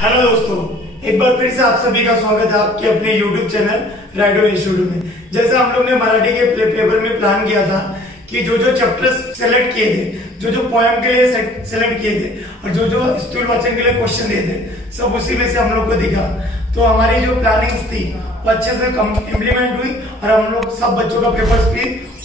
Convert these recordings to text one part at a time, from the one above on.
Hello दोस्तों, एक बार फिर से आप सभी का स्वागत है आपके अपने YouTube चैनल राइडो स्टूडियो में। जैसे हम लोग ने मराठी के पेपर में प्लान किया था कि जो जो चैप्टर्स सेलेक्ट किए थे, जो जो पोएम के लिए सेलेक्ट किए थे और जो जो स्थूल वाचन के लिए क्वेश्चन दिए थे, सब उसी में से हम लोग को दिखा। तो हमारी जो प्लानिंग थी वो अच्छे से इम्प्लीमेंट हुई और हम लोग सब बच्चों का पेपर्स भी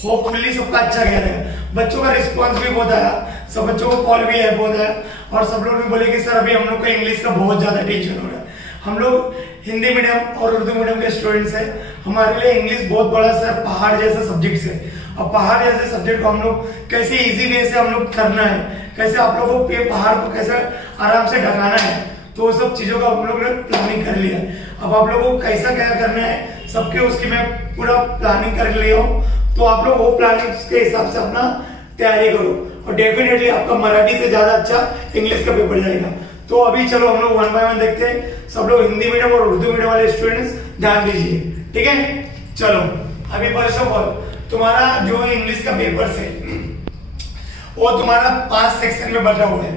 होपफुली सबका अच्छा गया है। बच्चों का रिस्पॉन्स भी बहुत आया, सब बच्चों को कॉल भी है बहुत है और सब लोग भी बोले कि सर अभी हम लोग को इंग्लिश का बहुत ज्यादा टेंशन हो रहा है। हम लोग हिंदी मीडियम और उर्दू मीडियम के स्टूडेंट्स हैं, हमारे लिए इंग्लिश बहुत बड़ा सा पहाड़ जैसा सब्जेक्ट है। अब पहाड़ जैसे सब्जेक्ट को हम लोग कैसे इजी वे से हम लोग करना है, कैसे आप लोगों को पहाड़ को कैसे आराम से ढकाना है, तो वो सब चीजों का हम लोग ने प्लानिंग कर लिया। अब आप लोगों को कैसा क्या करना है सबके उसकी मैं पूरा प्लानिंग कर लिया हूँ। तो आप लोग वो प्लानिंग के हिसाब से अपना तैयारी करो और डेफिनेटली आपका मराठी से ज्यादा अच्छा इंग्लिश का पेपर जाएगा। तो अभी चलो हम लोग वन बाय वन देखते हैं। सब लोग हिंदी मीडियम और उर्दू मीडियम वाले स्टूडेंट्स ध्यान दीजिए, ठीक है। चलो अभी फर्स्ट ऑफ ऑल तुम्हारा जो इंग्लिश का पेपर है वो तुम्हारा 5 सेक्शन में बटा हुआ है।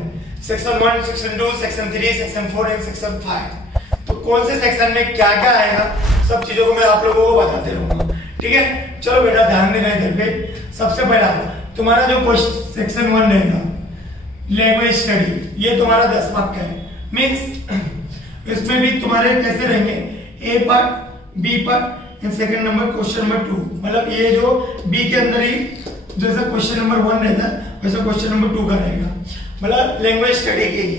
Section 1, section 2, section 3, section 4 and section 5। तो कौन से सेक्शन में क्या क्या आएगा सब चीजों को मैं आप लोगों को बताते रहूंगा, ठीक है। चलो बेटा ध्यान देना इधर पे। सबसे पहला तुम्हारा जो सेक्शन 1 रहेगा लैंग्वेज स्टडी, ये तुम्हारा 10 मार्क का है। मीन्स इसमें भी तुम्हारे कैसे रहेंगे, A part, B part and second number question number 2। मतलब ये जो बी के अंदर ही जैसा क्वेश्चन नंबर 1 रहता है वैसा क्वेश्चन नंबर 2 का रहेगा, मतलब लैंग्वेज स्टडी के लिए,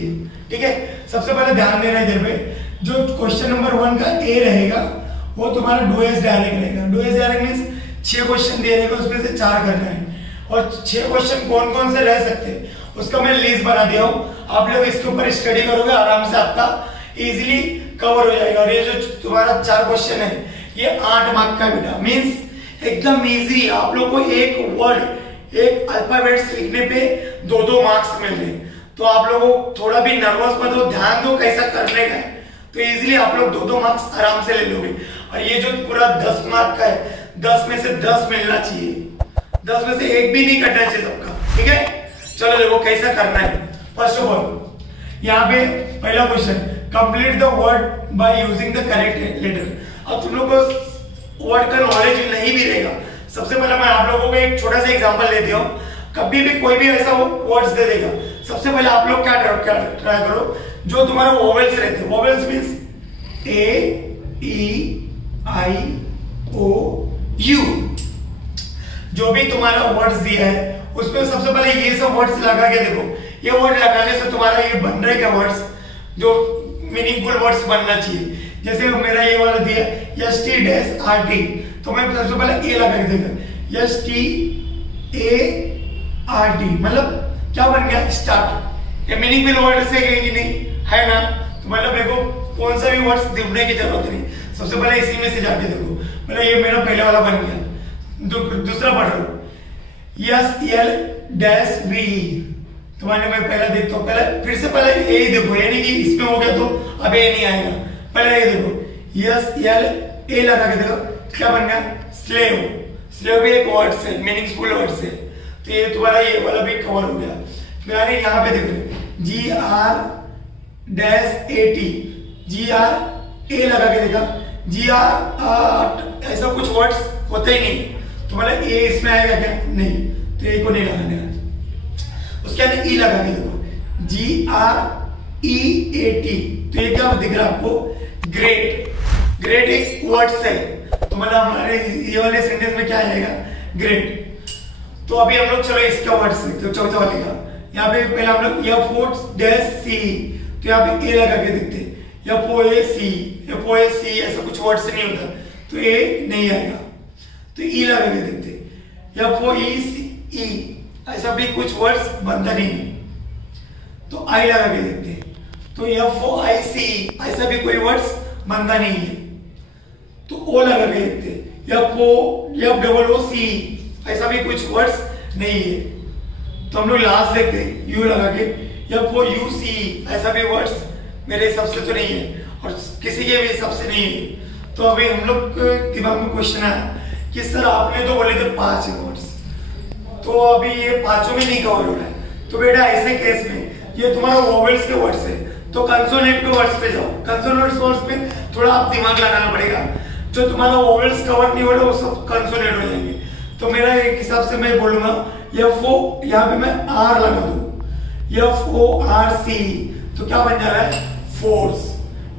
ठीक है। सबसे पहले ध्यान देना इधर पे, जो क्वेश्चन नंबर 1 का ए रहेगा वो तुम्हारा डुएस डायरेक्ट रहेगा। डुएस डायरेक्ट मीन्स 6 क्वेश्चन दे रहेगा, उसमें से 4 करना है और 6 क्वेश्चन कौन कौन से रह सकते हैं उसका मैं लिस्ट बना दिया हूँ। आप लोग इसके ऊपर स्टडी करोगे आराम से आपका इजीली कवर हो जाएगा। और ये जो तुम्हारा 4 क्वेश्चन है ये 8 मार्क का बेटा, मीन्स एकदम इजी। आप लोग को एक वर्ड एक अल्फाबेट्स लिखने पे 2-2 मार्क्स मिल रहे। तो आप लोगों को थोड़ा भी नर्वस मत हो, ध्यान दो कैसा करने का है, तो इजीली आप लोग 2-2 मार्क्स आराम से ले लोगे। और ये जो पूरा 10 मार्क का है 10 में से 10 मिलना चाहिए, 10 में से एक भी नहीं कटना चाहिए सबका, ठीक है। चलो देखो कैसा करना है। फर्स्ट ऑफ ऑल यहाँ पे पहला question, complete the word by using the correct letter. अब तुम लोग को वर्ड का नॉलेज नहीं भी रहेगा। सबसे पहले मैं आप लोगों को एक छोटा सा एग्जांपल देती हूँ। कभी भी कोई भी ऐसा वर्ड्स दे देगा, सबसे पहले आप लोग क्या ट्राई करो, जो तुम्हारे वोवेल्स रहते हैं, vowels means A, E, I, O, U, जो भी तुम्हारा वर्ड्स दिया है उसमें सबसे पहले ये सब वर्ड्स लगा के देखो। ये वर्ड लगाने से तुम्हारा ये बन रहे क्या वर्ड्स जो मीनिंगफुल वर्ड्स बनना चाहिए। जैसे मेरा ये वाला दिया ST-RT, तो मैं सबसे पहले ए लगा के देखा, START, मतलब क्या बन गया, स्टार्ट। ये मीनिंगफुल वर्ड से कि नहीं है ना। तो मतलब देखो कौन सा भी वर्ड्स ढूंढने की जरूरत नहीं, सबसे पहले इसी में से जाके देखो। मतलब ये मेरा पहला वाला बन गया। दूसरा पढ़ लो, SL-VE, तुम्हारे मैं पहला देखता हूँ। पहले फिर से पहले ए ही देखो, यानी कि इसमें हो गया तो अब ए नहीं आएगा। पहले ये देखो SL-A लगा के देखो क्या बन गया, स्लेव। स्लेव भी एक वर्ड से मीनिंगफुल वर्ड से, तो ये तुम्हारा ये वाला भी कवर हो गया। फिर यहाँ पे देखो GR-AT लगा के देखा, GR ऐसा कुछ वर्ड्स होते ही नहीं, तो मतलब ए इसमें आएगा क्या, नहीं, तो ए को नहीं लगाने का। उसके बाद ई लगा के देखो GREAT, तो ये क्या दिख रहा है आपको, ग्रेट। ग्रेट एक वर्ड्स है, तो मतलब हमारे ये वाले सेंटेंस में क्या आएगा, ग्रेट। तो अभी हम लोग चलो इसका वर्ड्स देखते हो, चौथा वाले का। यहाँ पे पहले हम लोग FOC, तो यहाँ पे ए लगा के देखते हैं, FOAC ऐसा कुछ वर्ड से नहीं होता, तो ए नहीं आएगा। तो ई लगा के देखते हैं, FOECE ऐसा भी कुछ वर्ड्स बनता नहीं है, तो आई लगा के देखते हैं, तो FOIC ऐसा भी कोई वर्ड्स बनता नहीं है, तो ओ लगा के देखते हैं, FOOC ऐसा भी कुछ वर्ड्स नहीं है, तो हम लोग लास्ट देखते हैं यू लगा के, FOUC ऐसा भी वर्ड्स मेरे हिसाब से तो नहीं है और किसी के भी हिसाब से नहीं है। तो अभी हम लोग दिमाग में क्वेश्चन आया कि सर आपने तो बोले थे 5 वर्ड्स, तो अभी ये 5 में नहीं कवर हो रहा है। तो बेटा ऐसे केस में ये तुम्हारा वोवेल्स के वर्ड्स है, तो कंसोनेंट के वर्ड्स पे जाओ। कंसोनेंट वर्ड्स पे थोड़ा आप दिमाग लगाना पड़ेगा, जो तुम्हारा वोवेल्स कवर नहीं हो रहा वो सब कंसोनेंट हो जाएंगे। तो मेरा एक हिसाब से मैं बोलूंगा FO, यहाँ पे मैं R लगा दूं, FORC, तो क्या बन जा रहा है फोर्स।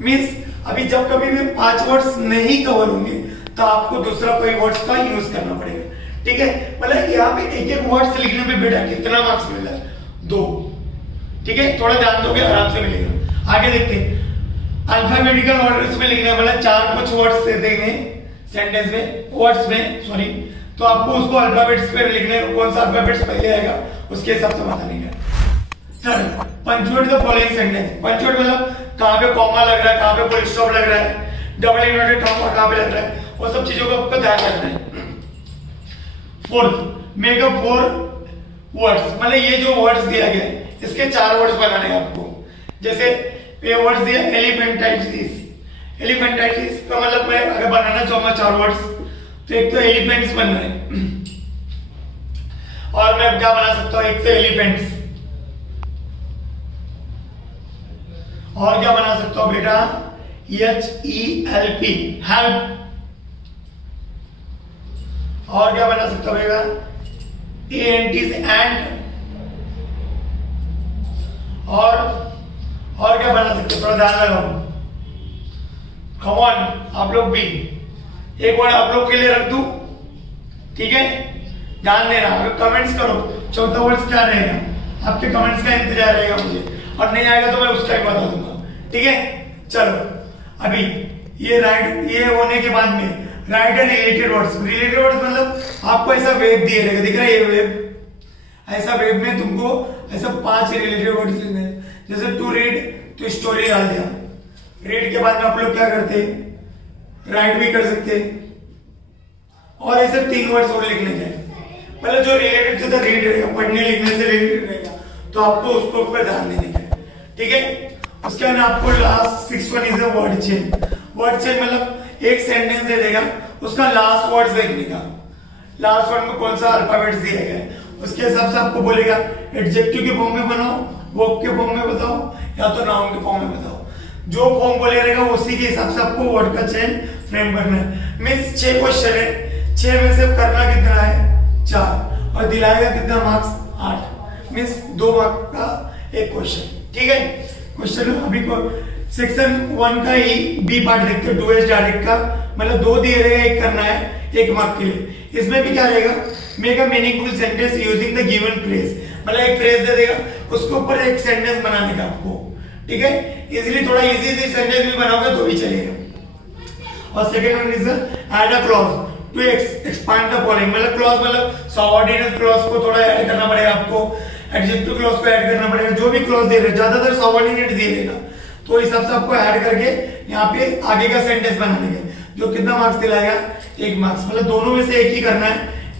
मीन्स अभी जब कभी भी 5 वर्ड्स नहीं कवर होंगे तो आपको दूसरा कोई वर्ड्स का यूज करना पड़ेगा। ठीक है, मतलब यहाँ पे एक एक वर्ड्स लिखने में बेटा कितना मार्क्स मिल रहा है 2। ठीक है, थोड़ा ध्यान दोगे आराम से मिलेगा। आगे देखते हैं, अल्फाबेटिकल ऑर्डर में लिखना, मतलब 4 कुछ वर्ड्स दे देंगे सेंटेंस में, वर्ड्स में सॉरी, तो आपको उसको अल्फाबेट्स पे लिखने, कौन सा अल्फाबेट्स पहले आएगा उसके हिसाब से बताने का। Sir punctuate the following sentence. Punctuate मतलब कहाँ पे कॉमा लग रहा है, कहाँ पे फुल स्टॉप लग रहा है, डबल इन्वर्टेड कॉमा कहाँ पे लग रहा है, वो सब चीजों को आपको ध्यान रखना है। फोर्थ, मेक अप 4 वर्ड्स, मतलब ये जो वर्ड्स दिया गया है इसके 4 वर्ड्स बनाने हैं आपको। जैसे ये वर्ड्स दिया एलिफेंटाइटिस। एलिफेंटाइटिस का मतलब मैं अगर बनाना चाहूंगा 4 वर्ड्स, तो एक तो एलिफेंट्स बन रहे हैं, और मैं क्या बना सकता हूं, एक तो एलिफेंट्स, और क्या बना सकता हूं बेटा HELP, हेल्प, और क्या बना सकता हूं बेटा ANT से एंड, और क्या बना सकते हो, थोड़ा ध्यान लगाओ। कम ऑन, आप लोग भी एक वर्ड आप लोग के लिए रख दूं, ठीक है, ध्यान देना। अगर कमेंट्स करो चौथा वर्ड क्या रहेगा, आपके कमेंट्स का इंतजार रहेगा मुझे, और नहीं आएगा तो मैं उस टाइम बता दूंगा। ठीक है, चलो अभी ये राइट, ये होने के बाद में right and related words. Related words मतलब आपको ऐसा वेब दिए रहेगा, दिख रहा है ये वेब, ऐसा वेब में तुमको ऐसा 5 रिलेटेड वर्ड्स लेने हैं। जैसे टू रीड, तो स्टोरी डाल दिया, रीड के बाद में आप लोग क्या करते हैं, राइट भी कर सकते हैं, और ऐसे 3 वर्ड्स और लिखने के, मतलब जो रिलेटेड टू द रीड रहेगा, पढ़ने लिखने से रिलेटेड रहेगा, तो आपको उसको ऊपर ध्यान देने का। ठीक है, उसके बाद आपको last 6 one is word change. Word change मतलब एक सेंटेंस दे देगा, उसका लास्ट वर्ड्स देखने का, लास्ट वर्ड में कौन सा अल्फाबेट्स दिया गया है, उसके हिसाब से आपको बोलेगा एडजेक्टिव के फॉर्म में बनाओ, वर्ब के फॉर्म में बताओ, या तो नाउन के फॉर्म में बताओ। जो फॉर्म बोले रहेगा उसी के हिसाब से आपको वर्ड का चेंज फ्रेम करना है। मीन्स 6 क्वेश्चन है, 6 में से करना कितना है 4, और दिलाएगा कितना मार्क्स 8, मीन्स 2 मार्क्स का एक क्वेश्चन। ठीक है, क्वेश्चन अभी को सेक्शन 1 का ही बी पार्ट देखते हो, 2H डायरेक्ट का, मतलब 2 दिए रहेगा, एक करना है 1 मार्क के लिए। इसमें भी क्या रहेगा, make a meaningful sentence using the given phrase, मतलब एक फ्रेज दे देगा, उसके ऊपर एक सेंटेंस बनाने का आपको। ठीक है, इजीली थोड़ा इजी सेंटेंस भी बनाओगे तो भी चलेगा। और second one is add a clause to expand the following, मतलब क्लॉज मतलब सबऑर्डिनेट क्लॉज को थोड़ा ऐड करना पड़ेगा आपको, एडजेक्टिव क्लॉज को ऐड करना पड़ेगा। जो भी क्लॉज दे रहे, ज्यादातर सबऑर्डिनेट दिए रहेगा, तो इस हिसाब से आपको ऐड करके यहाँ पे आगे का सेंटेंस बनाने का, जो कितना मार्क्स दिलाएगा 1 मार्क्स, मतलब दोनों में से एक ही करना है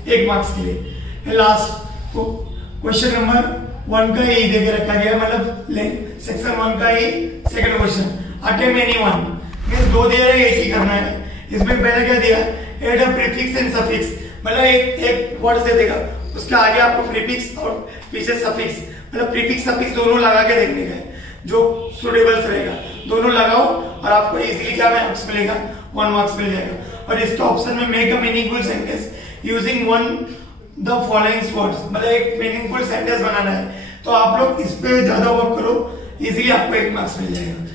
1 मार्क्स के लिए। लास्ट क्वेश्चन नंबर 1 का ही देके रखा गया, मतलब सेक्शन 1 का ही second question, attempt anyone, means 2 दिया है, एक ही करना है। इसमें पहले क्या दिया, add a prefix and suffix, मतलब एक वर्ड से देगा, उसके आगे आपको प्रीफिक्स और पीछे सफिक्स, मतलब प्रीफिक्स सफिक्स दोनों लगा के देखने का है, जो सुटेबल्स रहेगा दोनों लगाओ, और आपको इजीली क्या मार्क्स मिलेगा 1 मार्क्स मिल जाएगा। और इसका ऑप्शन में make a meaningful sentence using one the following words, मतलब एक मीनिंगफुल सेंटेंस बनाना है, तो आप लोग इस पे ज्यादा वर्क करो, इजीली आपको 1 मार्क्स मिल जाएगा।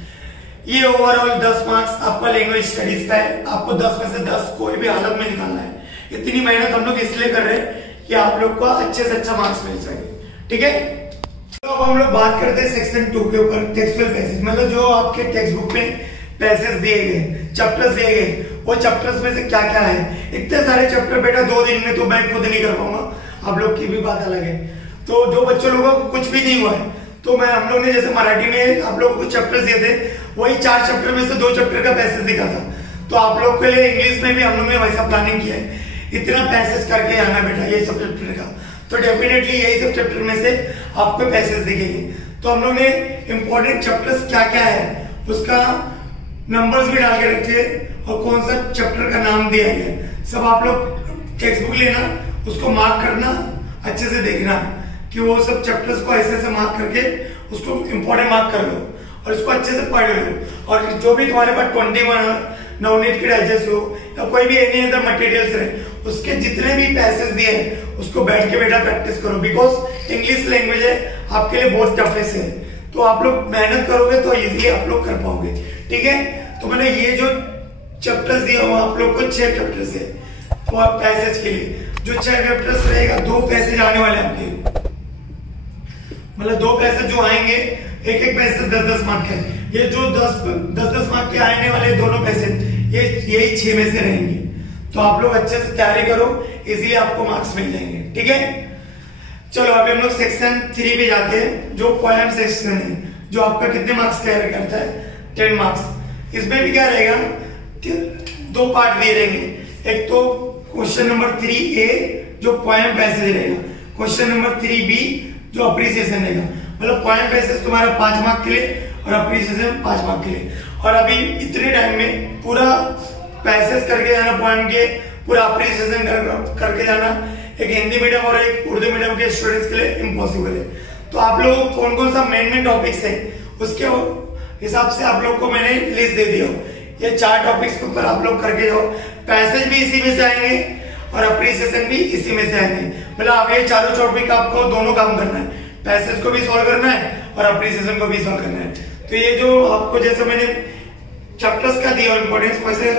ये ओवरऑल 10 मार्क्स आपका लैंग्वेज स्टडीज का है, आपको 10 में से 10 कोई भी हालत में निकालना है। इतनी मेहनत हम लोग इसलिए कर रहे हैं कि आप लोग को अच्छे से अच्छा मार्क्स मिल जाए। ठीक है, तो अब हम लोग बात करते हैं सेक्शन 2 के ऊपर, टेक्सुअल पैसेज, मतलब जो आपके टेक्स्ट बुक में पैसेज दिए गए, चैप्टर्स दिए गए, वो चैप्टर्स में से क्या क्या है। इतने सारे चैप्टर बेटा 2 दिन में तो मैं खुद नहीं कर पाऊंगा, आप लोग की भी बात अलग है। तो जो बच्चों लोगों को कुछ भी नहीं हुआ है, तो मैं हम लोग ने जैसे मराठी में आप लोग को चैप्टर्स दिए थे, वही 4 चैप्टर में से 2 चैप्टर का पैसेज दिखा था, तो आप लोग के लिए इंग्लिश में भी हम लोग ने वैसा प्लानिंग किया है, इतना पैसेज करके आना बेटा ये सब चैप्टर का, तो डेफिनेटली यही सब चैप्टर में से आपको पैसेज दिखेंगे। तो हम लोग ने इंपॉर्टेंट चैप्टर्स क्या क्या है उसका नंबर्स भी डाल के रखे, और कौन सा चैप्टर का नाम दिया गया, सब आप लोग टेक्स्ट बुक लेना, उसको मार्क करना, अच्छे से देखना कि वो सब चैप्टर्स को ऐसे से मार्क करके उसको इंपॉर्टेंट मार्क कर लो, और इसको अच्छे से पढ़ लो। और जो भी तुम्हारे पास 21 नवनीत की डाइजेस्ट हो या कोई भी एनी अदर मटेरियल्स रहे, उसके जितने भी पैसेज दिए हैं उसको बैठ के बेटा प्रैक्टिस करो, बिकॉज इंग्लिश लैंग्वेज है आपके लिए बहुत टफेस्ट है। तो आप लोग मेहनत करोगे तो इजीली आप लोग कर पाओगे, ठीक है। तो मैंने ये जो चैप्टर्स दिया हुआ आप लोग को 6 चैप्टर्स है पैसेज के लिए। जो 6 चैप्टर्स रहेगा 2 पैसेज आने वाले आपके, मतलब 2 पैसेज जो आएंगे, एक पैसेज 10-10 मार्क है। ये जो 10-10 मार्क के आने वाले दोनों पैसेज यही 6 में से रहेंगे। तो आप लोग अच्छे से तैयारी करो, इजीली आपको मार्क्स मिल जाएंगे, ठीक है। चलो अभी हम लोग सेक्शन 3 पे जाते हैं, जो पोएम सेक्शन है, जो आपका कितने मार्क्स तैयार करता है 10 मार्क्स। इसमें भी क्या रहेगा, 2 पार्ट दिए रहेंगे। एक तो क्वेश्चन नंबर 3A जो पोएम पैसेज रहेगा, क्वेश्चन नंबर 3B जो अप्रिसिएशन रहेगा। मतलब पोएम पैसेज तुम्हारा 5 मार्क के लिए और अप्रिसिएशन 5 मार्क के लिए। और अभी इतने टाइम में पूरा पैसेज करके जाना पोएम के, पूरा अप्रिसिएशन करके जाना एक हिंदी मीडियम और एक उर्दू मीडियम के स्टूडेंट्स के लिए इम्पॉसिबल है। तो आप लोगों को कौन कौन सा मेन टॉपिक्स है उसके हिसाब से आप लोग को मैंने लिस्ट दे दिया। ये 4 टॉपिक्स के ऊपर आप लोग करके जाओ, पैसेज भी इसी में से आएंगे और अप्रिसिएशन भी इसी में से आएंगे। मतलब आप ये चारों टॉपिक आपको दोनों काम करना है, पैसेज को भी सॉल्व करना है और अप्रिसिएशन को भी सॉल्व करना है। तो ये जो आपको जैसे मैंने चैप्टर्स का दिया इंपॉर्टेंस, वैसे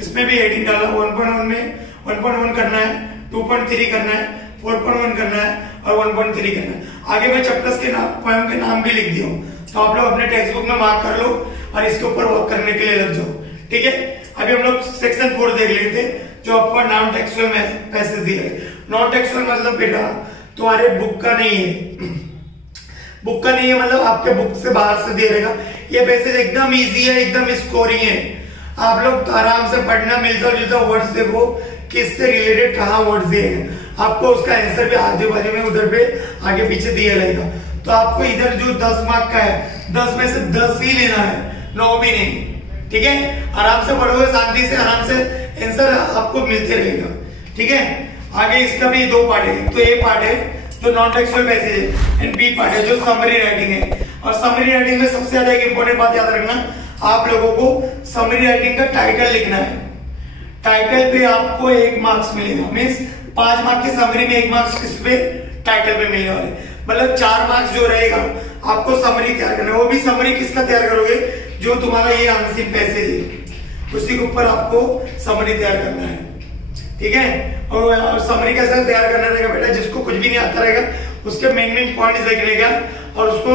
इसमें भी हेडिंग डाला। 1.1 में 1.1 करना है, 2.3 करना है, 4.1 करना है और 1.3 करना है। आगे मैं चैप्टर्स के नाम, पोएम के नाम भी लिख दिया हूँ, तो आप लोग अपने टेक्स्ट बुक में मार्क कर लो और इसके ऊपर वर्क करने के लिए लग जाओ, ठीक है। अभी हम लोग सेक्शन 4 देख लेते हैं, जो आपका नॉन टेक्सुअल में पैसेज दिया है। नॉन टेक्सुअल मतलब बेटा तुम्हारे बुक का नहीं है, बुक का नहीं है मतलब आपके बुक से बाहर से दिया रहेगा। ये पैसेज एकदम इजी है, एकदम स्कोरिंग है। आप लोग आराम से पढ़ना, मिलता जुलता वर्ड्स देखो किससे रिलेटेड कहाँ वर्ड्स दिए हैं, आपको उसका आंसर भी आजू बाजू में उधर पे आगे पीछे दिया रहेगा। तो आपको इधर जो 10 मार्क का है 10 में से 10 ही लेना है, 9 भी नहीं, ठीक है। आराम से पढ़ोगे, शांति से, आराम से आंसर आपको मिलते रहेगा, ठीक है। आगे इसका भी 2 पार्ट है। तो ए पार्ट है जो नॉन टेक्सुअल पैसेज है एंड बी पार्ट है जो समरी राइटिंग है। और समरी राइटिंग में सबसे ज्यादा एक इंपॉर्टेंट बात याद रखना, आप लोगों को समरी राइटिंग का टाइटल लिखना है। टाइटल पे आपको 1 मार्क्स मिलेगा, मीन्स 5 मार्क की समरी में 1 मार्क्स किस पे, टाइटल पे मिलने वाले। मतलब 4 मार्क्स जो रहेगा आपको समरी तैयार करना है। वो भी समरी किसका तैयार करोगे, जो तुम्हारा ये आंसर पैसेज है उसी के ऊपर आपको समरी तैयार करना है, ठीक है। और समरी कैसा तैयार करना रहेगा बेटा, जिसको कुछ भी नहीं आता रहेगा उसके मेन पॉइंट्स लिखने का और उसको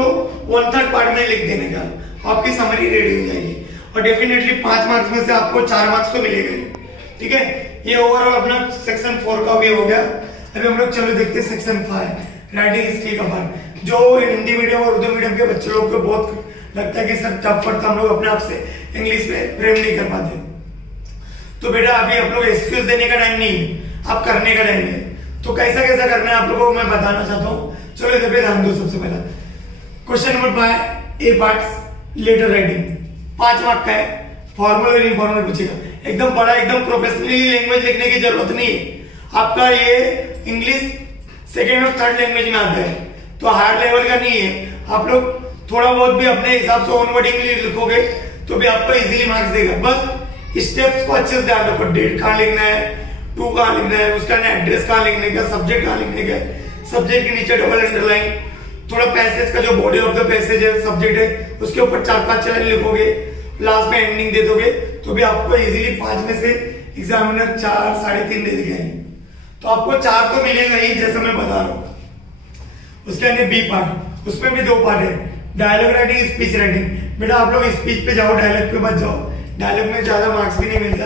1/3 पार्ट में लिख देने का, आपकी समरी रेडी हो जाएगी। और डेफिनेटली 5 मार्क्स में से आपको 4 मार्क्स तो मिलेगा, ठीक है। ये ओवरऑल अपना सेक्शन 4 का भी हो गया। अभी हम लोग चलो देखते हैं सेक्शन 5 राइटिंग स्किल का पार्ट, जो हिंदी मीडियम और उर्दू मीडियम के बच्चे लोग को बहुत लगता है कि सब टफ पड़ता, हम लोग अपने आप से इंग्लिश में प्रेम नहीं कर पाते। तो बेटा अभी आप लोग एक्सक्यूज देने का टाइम नहीं है, आप करने का टाइम है। तो कैसा कैसा करना है आप लोगों को मैं बताना चाहता हूँ। चलो इधर पे ध्यान दो। सबसे पहला क्वेश्चन नंबर 5 ए पार्ट लेटर राइटिंग 5 मार्क का है, फॉर्मल और इनफॉर्मल पूछेगा। एकदम बड़ा, एकदम प्रोफेशनली लैंग्वेज लिखने की जरूरत नहीं है। आपका ये इंग्लिश 2nd और 3rd लैंग्वेज में आता है, तो हायर लेवल का नहीं है। आप लोग थोड़ा बहुत भी अपने हिसाब से ओन वर्डिंग लिखोगे तो भी आपको इजीली मार्क्स देगा। बस स्टेप्स को अच्छे से ध्यान रखो, डेट कहाँ लिखना है, टू कहाँ लिखना है, उसका एड्रेस कहाँ लिखने का, सब्जेक्ट कहाँ लिखने का, सब्जेक्ट के नीचे डबल अंडरलाइन, थोड़ा पैसेज का जो बॉडी ऑफ द पैसेज है, सब्जेक्ट है, उसके ऊपर 4-5 लाइन लिखोगे, लास्ट में एंडिंग दे दोगे तो भी आपको इजीली 5 में से एग्जामिनर 4, 3.5 दे देंगे। तो आपको 4 तो मिलेगा ही, जैसा मैं बता रहा हूँ। उसके अंदर बी पार्ट, उसमें भी 2 पार्ट है, डायलॉग राइटिंग, स्पीच राइटिंग। बेटा आप लोग स्पीच पे जाओ, डायलॉग पे मत जाओ। डायलॉग में ज्यादा मार्क्स भी नहीं मिलता,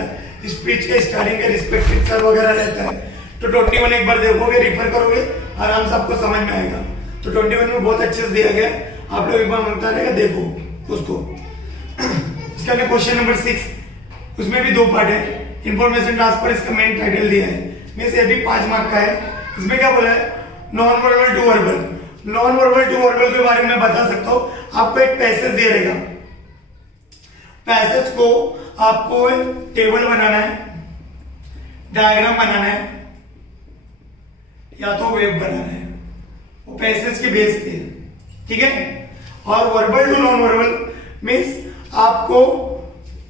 स्पीच के स्टार्टिंग के रिस्पेक्टेड सर वगैरह रहता है। तो 21 एक बार देखोगे, रिफर करोगे, आराम से आपको समझ में आएगा। तो 21 में बहुत अच्छे से दिया गया, आप लोग एक बार मनता रहेगा देखो उसको। इसका क्वेश्चन नंबर 6, उसमें भी 2 पार्ट है, इंफॉर्मेशन ट्रांसफर, इसका मेन टाइटल दिया है, मींस ये भी 5 मार्क का है। इसमें क्या बोला है, non verbal to verbal. Non verbal to verbal के बारे में बता सकता हूं, आपको एक पैसेज दे रहेगा, पैसेज को आपको टेबल बनाना है, डायग्राम बनाना है या तो वेब बनाना है, वो पैसेज के बेस पे, ठीक है। और verbal to non verbal means आपको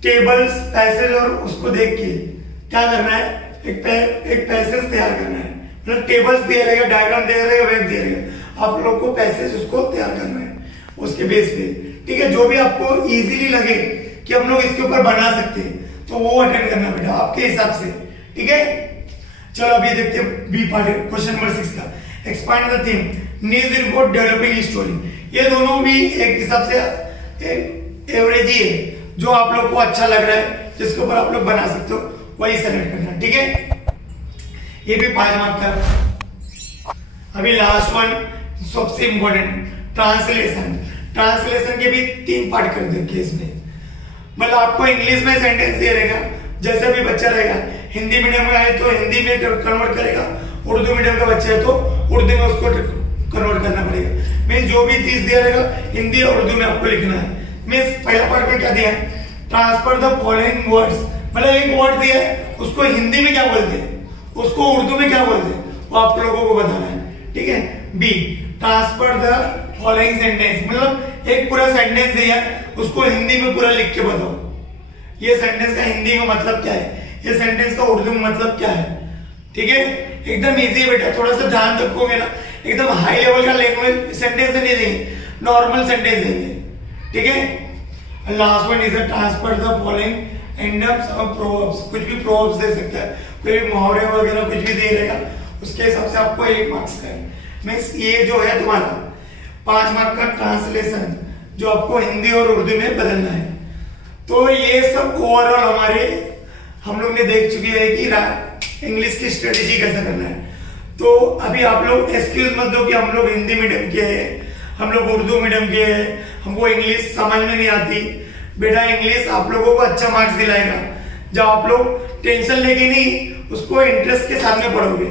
टेबल्स, पैसेज और उसको देख के क्या करना है, एक पैसेज तैयार करना है। मतलब टेबल्स दिया रहेगा, डायग्राम दिया रहेगा, वेब दिया रहेगा, आप लोग को पैसेज उसको तैयार करना है उसके बेस पे। ठीक है, जो भी आपको इजीली लगे कि हम लोग इसके ऊपर बना सकते हैं तो वो अटेंड करना बेटा आपके हिसाब से। ठीक है, चलो अभी देखते हैं बी पार्ट, क्वेश्चन नंबर 6 का। Expand the theme, news report, developing story. ये दोनों भी एक हिसाब से एवरेज ही है, जो आप लोग को अच्छा लग रहा है जिसके ऊपर आप लोग बना सकते हो वही सेलेक्ट करना। ठीक है, ये भी 5 मार्क का। अभी लास्ट वन सबसे इंपॉर्टेंट, ट्रांसलेशन। ट्रांसलेशन के भी 3 पार्ट कर देंगे इसमें। मतलब आपको इंग्लिश में सेंटेंस दे रहेगा, जैसे भी बच्चा रहेगा, हिंदी मीडियम में है तो हिंदी में कन्वर्ट करेगा, उर्दू मीडियम का बच्चा है तो उर्दू में उसको कन्वर्ट करना पड़ेगा। मीन्स जो भी चीज दिया रहेगा हिंदी और उर्दू में आपको लिखना है। मीन्स पहला पार्ट में क्या दिया है, ट्रांसफर द फॉलोइंग वर्ड्स। मतलब एक वर्ड दिया है, उसको हिंदी में क्या बोलते हैं, उसको उर्दू में क्या बोलते हैं, वो आप लोगों को बताना है। ठीक है, B transfer the following sentence. मतलब एक पूरा सेंटेंस दिया है, उसको हिंदी में पूरा लिख के बताओ, ये सेंटेंस का हिंदी में मतलब क्या है, ये सेंटेंस का उर्दू में मतलब क्या है। ठीक है, एकदम इजी है बेटा, थोड़ा सा ध्यान रखोगे ना, एकदम हाई लेवल का लैंग्वेज सेंटेंस नहीं देंगे, नॉर्मल सेंटेंस देंगे। ठीक है, last one is transfer the following idioms और प्रोवर्ब्स। कुछ भी प्रोवर्ब्स दे सकता है, कोई भी मुहावरे वगैरह कुछ भी दे रहेगा, उसके हिसाब से आपको 1 मार्क्स का है। मीन्स ये जो है तुम्हारा 5 मार्क का ट्रांसलेशन, जो आपको हिंदी और उर्दू में बदलना है। तो ये सब ओवरऑल हमारे हम लोग ने देख चुके हैं कि इंग्लिश की स्ट्रेटेजी कैसे करना है। तो अभी आप लोग एक्सक्यूज मत दो कि हम लोग हिंदी मीडियम के हैं, हम लोग उर्दू मीडियम के हैं, हमको इंग्लिश समझ में नहीं आती। बेटा इंग्लिश आप लोगों को अच्छा मार्क्स दिलाएगा जब आप लोग टेंशन लेके नहीं, उसको इंटरेस्ट के सामने पढ़ोगे।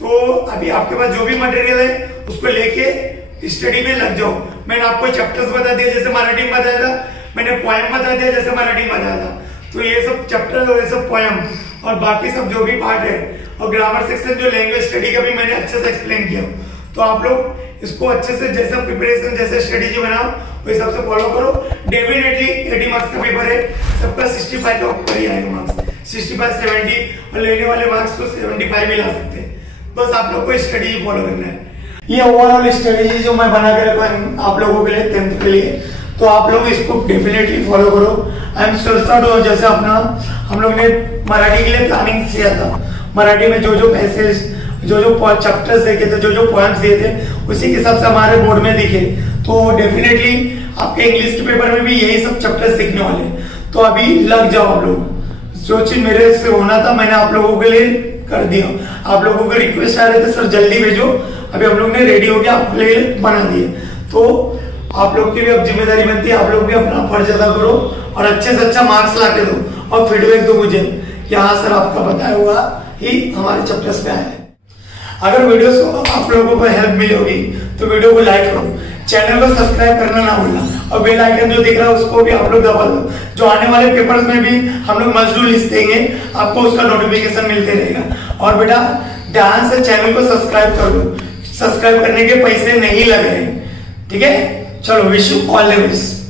तो अभी आपके पास जो भी मटेरियल है उसको लेके स्टडी में लग जाओ। मैंने आपको चैप्टर्स बता दिया जैसे मराठी में बताया था, मैंने पोएम बता दिया जैसे मराठी में बताया था। तो ये सब चैप्टर और ये सब पोएम और बाकी सब जो भी पार्ट है और ग्रामर सेक्शन जो लैंग्वेज स्टडी का भी मैंने अच्छे से एक्सप्लेन किया। तो आप लोग इसको अच्छे से जैसा प्रिपरेशन जैसे स्ट्रेटेजी बनाओ वो हिसाब से फॉलो करो। डेफिनेटली 80 मार्क्स का पेपर है, सबका 65 का ऊपर ही आएगा मार्क्स, 65 70 और लेने वाले मार्क्स तो 75 भी ला सकते हैं। बस आप लोग को स्ट्रेटेजी फॉलो करना है। ये ओवरऑल स्ट्रेटेजी जो मैं बना के रखा हूं आप लोगों के लिए 10th के लिए, तो आप लोग इसको डेफिनेटली फॉलो करो। आई एम श्योर जैसे अपना हम लोग ने मराठी के लिए प्लानिंग किया था, मराठी में जो जो पैसेज जो चैप्टर्स देखे थे, जो पोएम्स दिए थे, उसी के हिसाब से हमारे बोर्ड में दिखे। तो डेफिनेटली आपके इंग्लिश के पेपर में भी यही सब चैप्टर्स दिखने वाले। तो अभी लग जाओ आप लोग, जो चीज मेरे से होना था मैंने आप लोगों के लिए कर दिया। आप लोगों को रिक्वेस्ट आ रहे थे सर जल्दी भेजो, अभी हम लोग ने रेडी हो गया आपके लिए बना दिए। तो आप लोग की भी अब जिम्मेदारी बनती है, आप लोग भी अपना फर्ज अदा करो और अच्छे से अच्छा मार्क्स ला के दो और फीडबैक दो मुझे कि हाँ सर आपका बताया हुआ ही हमारे चैप्टर्स में आया है। अगर वीडियोस को आप लोगों को हेल्प मिली होगी तो वीडियो को लाइक करो, चैनल को सब्सक्राइब करना ना भूलना और बेल आइकन जो दिख रहा है उसको भी आप लोग दबा दो। जो आने वाले पेपर्स में भी हम लोग मस्ट डू लिस्ट देंगे, आपको उसका नोटिफिकेशन मिलते रहेगा। और बेटा ध्यान से चैनल को सब्सक्राइब कर दो, सब्सक्राइब करने के पैसे नहीं लग रहे। ठीक है, चलो wish you all the best.